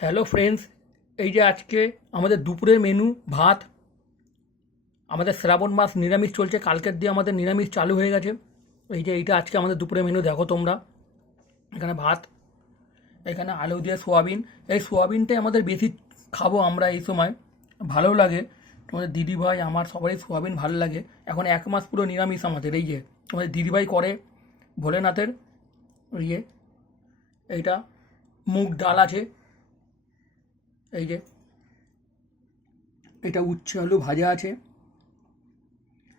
Hello friends, এই যে আজকে আমাদের দুপুরের মেনু ভাত। আমাদের শ্রাবণ মাস নিরামিষ চলছে, কালকের দিয়ে আমাদের নিরামিষ চালু হয়ে গেছে। এই যে এইটা আজকে আমাদের দুপুরের মেনু, দেখো তোমরা। এখানে ভাত, এখানে আলু দিয়ে সোয়াবিন। এই সোয়াবিনটাই আমাদের বেশি খাবো আমরা এই সময়, ভালো লাগে। তোমাদের দিদিভাই আমার সবারই সোয়াবিন ভালো লাগে। এখন 1 মাস পুরো নিরামিষ আমাদের। এই যে আমাদের দিদিভাই করে ভোলেনাথের ইয়ে, এইটা মুগ ডাল আছে। এই যে এটা উচ্ছে আলু ভাজা আছে।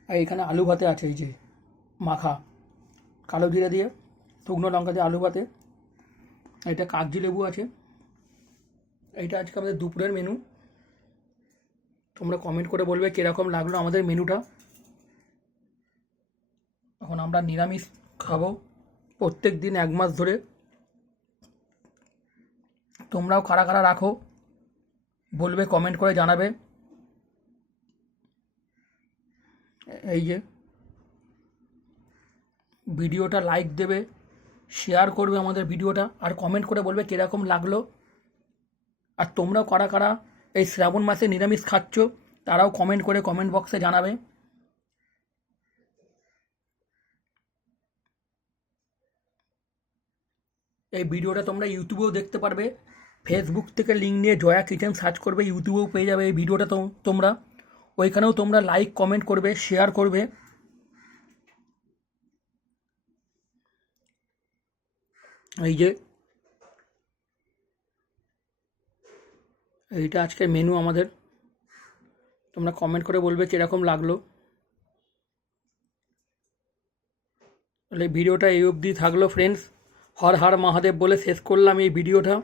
আর এখানে আলু ভাতে আছে, এই যে মাখা কালো জিরে দিয়ে, শুকনো লঙ্কা দিয়ে আলু ভাতে। এটা কাগজি লেবু আছে। এইটা আজকে আমাদের দুপুরের মেনু। তোমরা কমেন্ট করে বলবে কীরকম লাগলো আমাদের মেনুটা। এখন আমরা নিরামিষ খাবো প্রত্যেক দিন 1 মাস ধরে। তোমরাও কারা কারা রাখো বলবে, কমেন্ট করে জানাবে। এই যে ভিডিওটা লাইক দেবে, শেয়ার করবে আমাদের ভিডিওটা, আর কমেন্ট করে বলবে কীরকম লাগলো। আর তোমরাও কারা কারা এই শ্রাবণ মাসে নিরামিষ খাচ্ছ তারাও কমেন্ট করে কমেন্ট বক্সে জানাবে। এই ভিডিওটা তোমরা ইউটিউবেও দেখতে পারবে। ফেসবুক থেকে লিঙ্ক নিয়ে জয়া কিচেন সার্চ করবে, ইউটিউবেও পেয়ে যাবে এই ভিডিওটা। তোমরা ওইখানেও তোমরা লাইক কমেন্ট করবে, শেয়ার করবে। এই যে এইটা আজকের মেনু আমাদের। তোমরা কমেন্ট করে বলবে কীরকম লাগলো। তাহলে ভিডিওটা এই অবধি থাকলো ফ্রেন্ডস। হর হর মহাদেব বলে শেষ করলাম এই ভিডিওটা।